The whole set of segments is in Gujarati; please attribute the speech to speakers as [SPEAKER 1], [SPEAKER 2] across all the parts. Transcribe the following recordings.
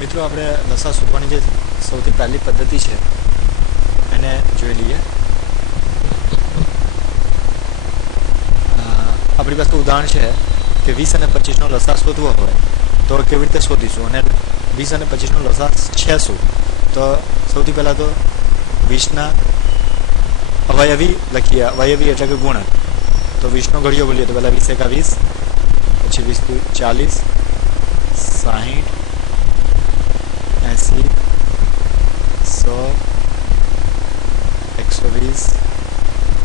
[SPEAKER 1] મિત્રો, આપણે લસા શોધવાની જે સૌથી પહેલી પદ્ધતિ છે, એને જોઈ લઈએ. આપણી પાસે ઉદાહરણ છે કે વીસ અને પચીસનો લસા શોધવો હોય, તો કેવી રીતે શોધીશું? અને વીસ અને પચીસનો લસા છે શું? તો સૌથી પહેલાં તો વીસના અવયવી લખીએ, અવયવી એટલે કે ગુણક તો વીસનો ઘડિયો બોલીએ, તો પહેલાં વીસ એકા વીસ, પછી વીસ ચાલીસ, સાહીઠ એંસી સો એકસો વીસ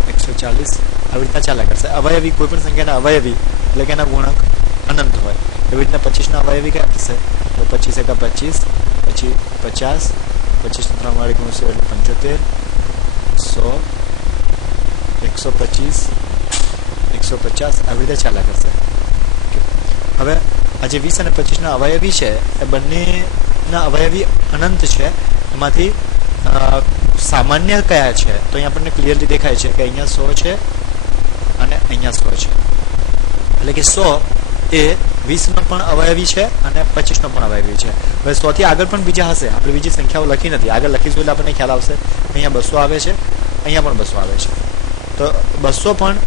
[SPEAKER 1] એકસો ચાલીસ આવી રીતના ચાલ્યા કરશે અવયવી કોઈ પણ સંખ્યાના અવયવી એટલે કે એના ગુણક અનંત હોય એવી રીતના પચીસના અવયવી કયા થશે તો પચીસ એકા પચીસ પછી પચાસ પચીસ ત્રણ વાળી ગુણશે એટલે પંચોતેર સો એકસો પચીસ એકસો પચાસ આવી રીતે ચાલ્યા કરશે હવે આ જે વીસ અને પચીસના અવયવી છે એ બંનેના અવયવી અનંત છે. એમાંથી સામાન્ય કયા છે? તો અહીંયા આપણને ક્લિયરલી દેખાય છે કે અહીંયા સો છે અને અહીંયા સો છે. એટલે કે સો એ વીસનો પણ અવયવી છે અને પચીસનો પણ અવયવી છે. હવે સોથી આગળ પણ બીજા હશે. આપણે બીજી સંખ્યાઓ લખી નથી. આગળ લખીશું એટલે આપણને ખ્યાલ આવશે. અહીંયા બસો આવે છે, અહીંયા પણ બસો આવે છે. તો બસો પણ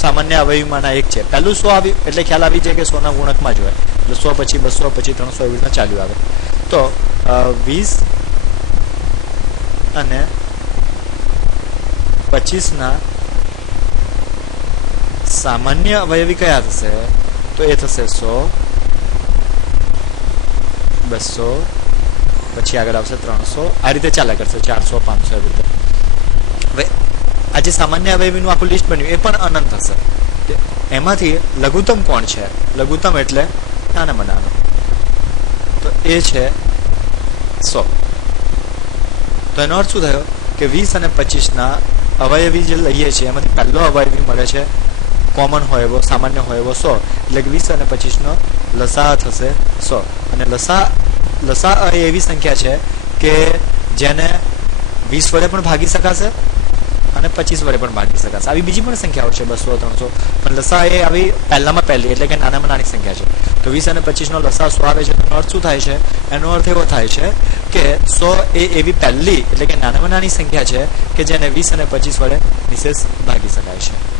[SPEAKER 1] સામાન્ય અવયવીમાંના એક છે. પહેલું સો આવ્યું એટલે ખ્યાલ આવી જાય કે સોના ગુણકમાં જ હોય. એટલે સો પછી બસો પછી ત્રણસો એવી રીતના ચાલ્યું આવે. તો વીસ અને પચીસના સામાન્ય અવયવી કયા થશે? તો એ થશે સો, બસો, પછી આગળ આવશે ત્રણસો. આ રીતે ચાલ્યા કરશે, ચારસો, પાંચસો એવી રીતે. હવે, આ જે સામાન્ય અવયવીનું આખું લિસ્ટ બન્યું, એ પણ અનંત હશે. એમાંથી લઘુત્તમ કોણ છે? લઘુત્તમ એટલે નાના બનાવે. તો એ છે સો. તો એનો અર્થ શું થયો? કે વીસ અને પચીસના અવયવી જે લઈએ છીએ, એમાંથી પહેલો અવયવી મળે છે કોમન હોય એવો, સામાન્ય હોય એવો સો. એટલે કે વીસ અને પચીસનો લસા થશે સો. અને લસા લસા એ એવી સંખ્યા છે કે જેને વીસ વડે પણ ભાગી શકાશે અને પચીસ વડે પણ ભાગી શકાશે. આવી બીજી પણ સંખ્યાઓ છે, બસો, ત્રણસો. પણ લસા એ આવી પહેલામાં પહેલી, એટલે કે નાનામાં નાની સંખ્યા છે. તો વીસ અને પચીસનો લસા સો આવે છે, એનો અર્થ શું થાય છે? એનો અર્થ એવો થાય છે કે સો એ એવી પહેલી, એટલે કે નાનામાં નાની સંખ્યા છે કે જેને વીસ અને પચીસ વડે નિશેષ ભાગી શકાય છે.